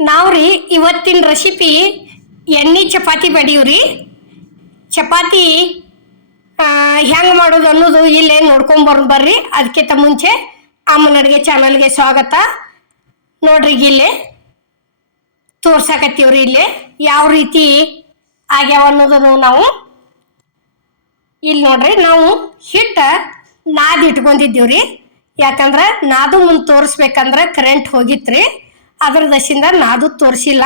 ನಾವ್ರಿ ಇವತ್ತಿನ ರೆಸಿಪಿ ಎಣ್ಣೆ ಚಪಾತಿ ಮಾಡೀವ್ರಿ. ಚಪಾತಿ ಹೆಂಗೆ ಮಾಡೋದು ಅನ್ನೋದು ಇಲ್ಲೇ ಬರ್ರಿ. ಅದಕ್ಕಿಂತ ಮುಂಚೆ ಅಮ್ಮನ ಅಡುಗೆ ಚಾನಲ್ಗೆ ಸ್ವಾಗತ. ನೋಡ್ರಿ ಇಲ್ಲೇ ತೋರ್ಸಾಕತ್ತೀವ್ರಿ. ಇಲ್ಲೇ ಯಾವ ರೀತಿ ಆಗ್ಯಾವ ಅನ್ನೋದನ್ನು ನಾವು ಇಲ್ಲಿ ನೋಡ್ರಿ. ನಾವು ಹಿಟ್ಟ ನಾದಿ ಇಟ್ಕೊಂಡಿದ್ದೀವ್ರಿ. ಯಾಕಂದ್ರೆ ನಾದು ಮುಂದೆ ತೋರಿಸ್ಬೇಕಂದ್ರೆ ಕರೆಂಟ್ ಹೋಗಿತ್ರಿ. ಅದ್ರ ದಶಿಂದ ನಾದು ತೋರಿಸಿಲ್ಲ.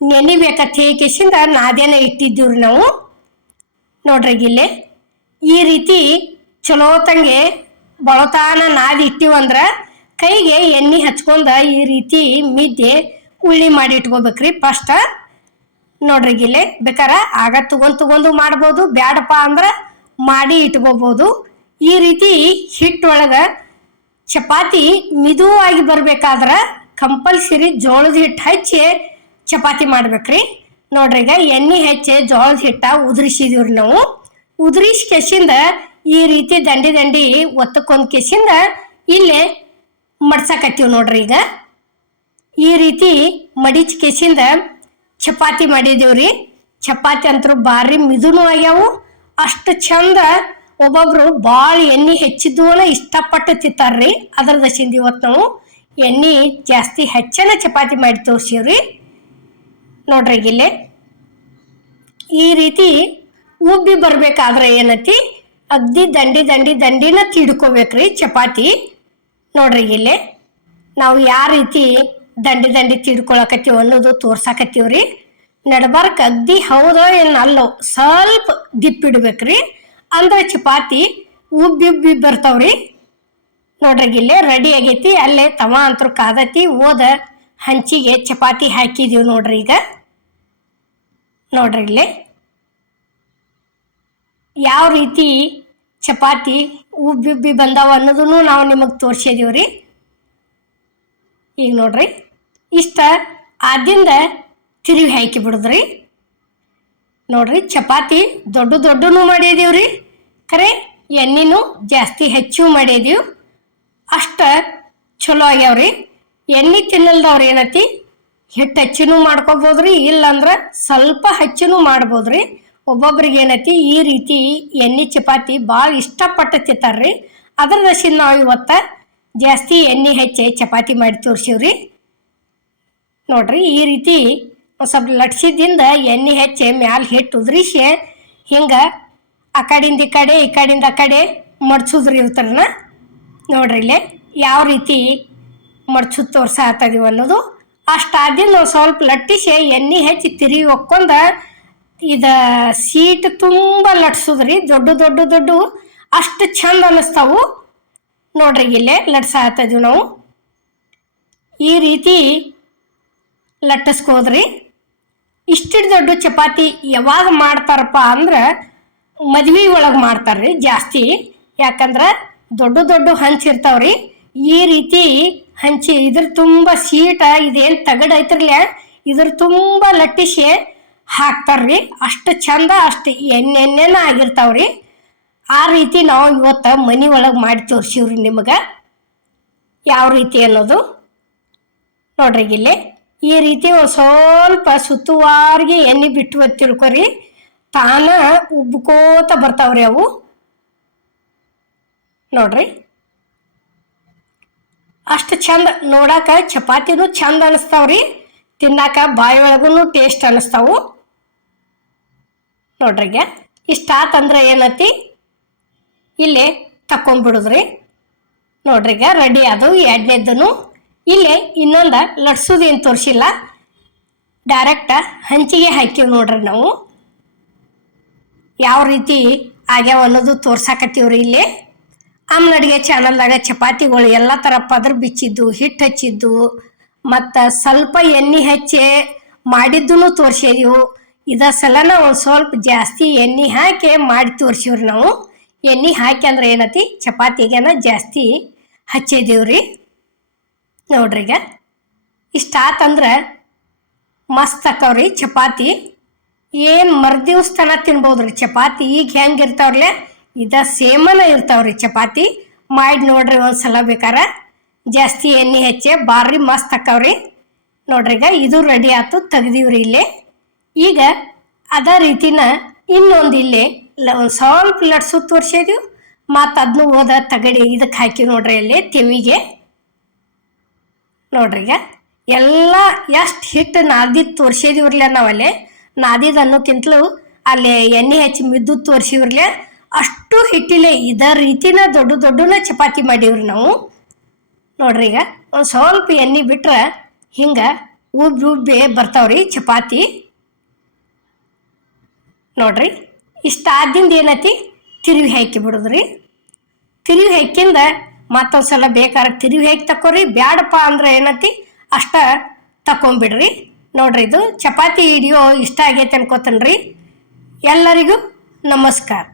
ನೆನಿಬೇಕಂತ ಹೇಗಿಸಿಂದ ನಾದೇನ ಇಟ್ಟಿದ್ದೀವ್ರಿ ನಾವು. ನೋಡ್ರಿ ಇಲ್ಲೇ ಈ ರೀತಿ ಚಲೋತಂಗೆ ಬಳತಾನ ನಾದಿ ಇಟ್ಟಿವಂದ್ರೆ ಕೈಗೆ ಎಣ್ಣೆ ಹಚ್ಕೊಂಡ ಈ ರೀತಿ ಮಿದ್ದೆ ಉಳ್ಳಿ ಮಾಡಿ ಇಟ್ಕೋಬೇಕ್ರಿ ಫಸ್ಟ್. ನೋಡ್ರಿ ಇಲ್ಲೇ ಬೇಕಾರ ಆಗ ತಗೊಂಡು ಮಾಡ್ಬೋದು, ಬ್ಯಾಡಪ್ಪ ಅಂದ್ರೆ ಮಾಡಿ ಇಟ್ಕೋಬೋದು. ಈ ರೀತಿ ಹಿಟ್ಟೊಳಗೆ ಚಪಾತಿ ಮಿದುವಾಗಿ ಬರ್ಬೇಕಾದ್ರೆ ಕಂಪಲ್ಸರಿ ಜೋಳದ ಹಿಟ್ಟು ಹಚ್ಚಿ ಚಪಾತಿ ಮಾಡ್ಬೇಕ್ರಿ. ನೋಡ್ರಿ ಈಗ ಎಣ್ಣೆ ಹಚ್ಚಿ ಜೋಳದ ಹಿಟ್ಟ ಉದುರಿಸಿದೀವ್ರಿ ನಾವು. ಉದುರಿಸಿ ಕೆಸಿಂದ ಈ ರೀತಿ ದಂಡಿ ಒತ್ತಕೊಂಡ್ ಕೆಸಿಂದ ಇಲ್ಲೇ ಮಡ್ಸಕತ್ತೀವಿ. ನೋಡ್ರಿ ಈಗ ಈ ರೀತಿ ಮಡಿಚ್ ಕೆಸಿಂದ ಚಪಾತಿ ಮಾಡಿದೇವ್ರಿ. ಚಪಾತಿ ಅಂತರೂ ಭಾರಿ ಮಿದುನು ಆಗ್ಯಾವು. ಅಷ್ಟು ಚಂದ ಒಬ್ಬೊಬ್ರು ಭಾಳ ಎಣ್ಣೆ ಹೆಚ್ಚಿದ್ವನ ಇಷ್ಟಪಟ್ಟು ತಿಂತಾರ್ರಿ. ಅದ್ರ ದಶಿಂದ ಇವತ್ತು ನಾವು ಎಣ್ಣೆ ಜಾಸ್ತಿ ಹೆಚ್ಚನ ಚಪಾತಿ ಮಾಡಿ ತೋರ್ಸಿವ್ರಿ. ನೋಡ್ರಿ ಇಲ್ಲೇ ಈ ರೀತಿ ಉಬ್ಬಿ ಬರ್ಬೇಕಾದ್ರೆ ಏನತಿ ಅಗ್ದಿ ದಂಡಿನ ತಿಡ್ಕೋಬೇಕ್ರಿ ಚಪಾತಿ. ನೋಡ್ರಿ ಇಲ್ಲೇ ನಾವು ಯಾವ ರೀತಿ ದಂಡಿ ತಿಡ್ಕೊಳಕತ್ತೀವಿ ಅನ್ನೋದು ತೋರ್ಸಾಕತ್ತೀವ್ರಿ. ನಡ್ಬಾರ್ಕ್ ಅಗ್ದಿ ಹೌದೋ ಏನು ಅಲ್ಲೋ ಸ್ವಲ್ಪ ದಿಪ್ಪಿಡ್ಬೇಕ್ರಿ. ಅಂದ್ರೆ ಚಪಾತಿ ಉಬ್ಬಿ ಬರ್ತಾವ್ರಿ. ನೋಡ್ರಿ ಇಲ್ಲೇ ರೆಡಿ ಆಗೈತಿ. ಅಲ್ಲೇ ತವ ಅಂತೂ ಕಾದತಿ. ಓದ ಹಂಚಿಗೆ ಚಪಾತಿ ಹಾಕಿದೀವಿ ನೋಡ್ರಿ. ಈಗ ನೋಡ್ರಿ ಇಲ್ಲೇ ಯಾವ ರೀತಿ ಚಪಾತಿ ಉಬ್ಬಿ ಬಂದಾವ ಅನ್ನೋದನ್ನು ನಾವು ನಿಮಗೆ ತೋರಿಸಿದೀವ್ರಿ. ಈಗ ನೋಡ್ರಿ ಇಷ್ಟ ಆದಿಂದ ತಿರುವಿ ಹಾಕಿ ಬಿಡುದ್ರಿ. ನೋಡ್ರಿ ಚಪಾತಿ ದೊಡ್ಡನು ಮಾಡಿದೀವ್ರಿ. ಖರೆ ಎಣ್ಣೆನೂ ಜಾಸ್ತಿ ಹೆಚ್ಚು ಮಾಡಿದೀವಿ. ಅಷ್ಟ ಚಲೋ ಆಗ್ಯಾವ್ರಿ. ಎಣ್ಣೆ ತಿನ್ನಲ್ದವ್ರು ಏನತಿ ಹಿಟ್ಟು ಹೆಚ್ಚಿನೂ ಮಾಡ್ಕೋಬೋದ್ರಿ, ಇಲ್ಲಂದ್ರೆ ಸ್ವಲ್ಪ ಹೆಚ್ಚಿನೂ ಮಾಡ್ಬೋದ್ರಿ. ಒಬ್ಬೊಬ್ರಿಗೆ ಏನತಿ ಈ ರೀತಿ ಎಣ್ಣೆ ಚಪಾತಿ ಭಾಳ ಇಷ್ಟಪಟ್ಟು ತಿಂತಾರ್ರಿ. ಅದ್ರ ದಶಿಂದ ನಾವು ಇವತ್ತು ಜಾಸ್ತಿ ಎಣ್ಣೆ ಹೆಚ್ಚಿ ಚಪಾತಿ ಮಾಡಿ ತೋರಿಸಿವ್ರಿ. ನೋಡ್ರಿ ಈ ರೀತಿ ಒಂದು ಸ್ವಲ್ಪ ಲಟ್ಸಿದಿಂದ ಎಣ್ಣೆ ಹೆಚ್ಚಿ ಮ್ಯಾಲೆ ಹಿಟ್ಟು ಉದುರಿಸಿ ಹಿಂಗೆ ಆ ಕಡೆಯಿಂದ ಈ ಕಡೆಯಿಂದ ಆ ಕಡೆ ಮಡ್ಸೋದ್ರಿ ಇವ್ತರನ. ನೋಡ್ರಿ ಇಲ್ಲೇ ಯಾವ ರೀತಿ ಮಡ್ಸೋದು ತೋರ್ಸಾಕತ್ತೀವಿ ಅನ್ನೋದು. ಅಷ್ಟಾದಿಂದ ಒಂದು ಸ್ವಲ್ಪ ಲಟ್ಟಿಸಿ ಎಣ್ಣೆ ಹೆಚ್ಚಿ ತಿರುವಿ ಒಕ್ಕೊಂಡ ಇದು ಸೀಟ್ ತುಂಬ ಲಟ್ಸೋದ್ರಿ. ದೊಡ್ಡ ಅಷ್ಟು ಚಂದ ಅನ್ನಿಸ್ತಾವು. ನೋಡ್ರಿ ಇಲ್ಲೇ ಲಟ್ಸಾಕತ್ತೀವಿ ನಾವು. ಈ ರೀತಿ ಲಟ್ಟಿಸ್ಕೋದ್ರಿ. ಇಷ್ಟಿಟ್ಟು ದೊಡ್ಡ ಚಪಾತಿ ಯಾವಾಗ ಮಾಡ್ತಾರಪ್ಪ ಅಂದ್ರೆ ಮದ್ವೆ ಒಳಗೆ ಮಾಡ್ತಾರ್ರಿ ಜಾಸ್ತಿ. ಯಾಕಂದ್ರೆ ದೊಡ್ಡ ಹಂಚಿರ್ತಾವ್ರಿ. ಈ ರೀತಿ ಹಂಚಿ ಇದ್ರ ತುಂಬ ಸೀಟ ಇದೇನು ತಗಡು ಐತಿರ್ಲ ಇದ್ರ ತುಂಬ ಲಟ್ಟಿಸಿ ಹಾಕ್ತಾರ್ರಿ. ಅಷ್ಟು ಚಂದ ಅಷ್ಟು ಎಣ್ಣೆನ ಆಗಿರ್ತಾವ್ರಿ. ಆ ರೀತಿ ನಾವು ಇವತ್ತು ಮನೆ ಒಳಗೆ ಮಾಡಿ ತೋರಿಸಿವ್ರಿ ನಿಮಗೆ ಯಾವ ರೀತಿ ಅನ್ನೋದು. ನೋಡ್ರಿ ಇಲ್ಲೇ ಈ ರೀತಿ ಒಂದು ಸ್ವಲ್ಪ ಸುತ್ತುವಾರಿಗೆ ಎಣ್ಣೆ ಬಿಟ್ಟು ತಿಳ್ಕೊರಿ. ತಾನ ಉಬ್ಕೋತ ಬರ್ತಾವ್ರಿ ಅವು. ನೋಡ್ರಿ ಅಷ್ಟು ಚಂದ ನೋಡಾಕ ಚಪಾತಿನೂ ಚಂದ ಅನಿಸ್ತಾವ್ರಿ. ತಿನ್ನಾಕ ಬಾಯಿ ಒಳಗೂ ಟೇಸ್ಟ್ ಅನಿಸ್ತಾವು. ನೋಡ್ರಿಗ ಇಷ್ಟಾತಂದ್ರೆ ಏನತಿ ಇಲ್ಲೇ ತಕೊಂಡ್ಬಿಡುದ್ರಿ. ನೋಡ್ರಿಗ ರೆಡಿ ಅದು ಎರಡನೇದನು. ಇಲ್ಲೇ ಇನ್ನೊಂದು ಲಟ್ಸೋದೇನು ತೋರಿಸಿಲ್ಲ, ಡೈರೆಕ್ಟ ಹಂಚಿಗೆ ಹಾಕಿವಿ. ನೋಡ್ರಿ ನಾವು ಯಾವ ರೀತಿ ಆಗ್ಯಾವ ಅನ್ನೋದು ತೋರ್ಸಾಕತ್ತೀವ್ರಿ. ಇಲ್ಲೇ ಅಮ್ಮನ ಅಡುಗೆ ಚಾನಲ್ದಾಗ ಚಪಾತಿಗಳು ಎಲ್ಲ ಥರ ಪದ್ರ ಬಿಚ್ಚಿದ್ದು, ಹಿಟ್ಟು ಹಚ್ಚಿದ್ದು, ಮತ್ತು ಸ್ವಲ್ಪ ಎಣ್ಣೆ ಹಚ್ಚಿ ಮಾಡಿದ್ದೂ ತೋರಿಸಿದೀವು. ಇದ ಸಲನ ಒಂದು ಸ್ವಲ್ಪ ಜಾಸ್ತಿ ಎಣ್ಣೆ ಹಾಕಿ ಮಾಡಿ ತೋರಿಸಿವ್ರಿ ನಾವು. ಎಣ್ಣೆ ಹಾಕಿ ಅಂದ್ರೆ ಏನತಿ ಚಪಾತಿಗೆನ ಜಾಸ್ತಿ ಹಚ್ಚಿದೀವ್ರಿ. ನೋಡ್ರಿಗ ಇಷ್ಟಾತಂದ್ರೆ ಮಸ್ತ್ ಆಕವ್ರಿ ಚಪಾತಿ. ಏನು ಮರ್ದಿವ್ಸ್ತನ ತಿನ್ಬೋದ್ರಿ ಚಪಾತಿ. ಈಗ ಹೆಂಗೆ ಇರ್ತಾವ್ರಲ್ಲ ಇದ ಸೇಮನ ಇರ್ತಾವ್ರಿ ಚಪಾತಿ. ಮಾಡಿ ನೋಡ್ರಿ ಒಂದ್ಸಲ ಬೇಕಾರ. ಜಾಸ್ತಿ ಎಣ್ಣೆ ಹಚ್ಚಿ ಭಾರಿ ಮಸ್ತ್ ಆಕವ್ರಿ. ನೋಡ್ರಿ ಈಗ ಇದು ರೆಡಿ ಆಯ್ತು, ತೆಗ್ದೀವ್ರಿ ಇಲ್ಲೇ. ಈಗ ಅದೇ ರೀತಿನ ಇನ್ನೊಂದು ಇಲ್ಲೇ ಒಂದು ಸ್ವಲ್ಪ ಲಟ್ಸು ತೋರಿಸಿದೀವಿ, ಮತ್ತು ಅದನ್ನು ಹೋದ ತಗಡಿ ಇದಕ್ಕೆ ಹಾಕಿ ನೋಡ್ರಿ ಅಲ್ಲಿ ತೆವಿಗೆ. ನೋಡ್ರಿ ಈಗ ಎಲ್ಲ ಎಷ್ಟು ಹಿಟ್ಟು ನಾದಿದ್ದು ತೋರಿಸಿದಿವ್ರಲ್ಲ ನಾವಲ್ಲೇ, ನಾದಿದ್ದು ಅನ್ನೋಕ್ಕಿಂತಲೂ ಅಲ್ಲಿ ಎಣ್ಣೆ ಹಚ್ಚಿ ಮಿದ್ದು ತೋರಿಸಿವ್ರಲ್ಲ, ಅಷ್ಟು ಹಿಟ್ಟಿಲೆ ಇದೇ ರೀತಿನ ದೊಡ್ಡ ದೊಡ್ಡನ ಚಪಾತಿ ಮಾಡೀವ್ರಿ ನಾವು. ನೋಡ್ರಿ ಈಗ ಒಂದು ಸ್ವಲ್ಪ ಎಣ್ಣೆ ಬಿಟ್ರೆ ಹಿಂಗೆ ಉಬ್ಬಿ ಉಬ್ಬಿ ಬರ್ತಾವ್ರಿ ಚಪಾತಿ. ನೋಡ್ರಿ ಇಷ್ಟ ಆದಿಂದ ಏನೈತಿ ತಿರುವಿ ಹಾಕಿ ಬಿಡೋದ್ರಿ. ತಿರುವಿ ಹಾಕಿಂದ ಮತ್ತೊಂದು ಸಲ ಬೇಕಾದ್ರೆ ತಿರುವಿ ಹಾಕಿ ತಕೋರಿ, ಬ್ಯಾಡಪ್ಪ ಅಂದ್ರೆ ಏನೈತಿ ಅಷ್ಟ ತಕೊಂಬಿಡ್ರಿ. ನೋಡ್ರಿ ಇದು ಚಪಾತಿ ವಿಡಿಯೋ ಇಷ್ಟ ಆಗೈತೆ ಅನ್ಕೋತನ್ರಿ. ಎಲ್ಲರಿಗೂ ನಮಸ್ಕಾರ.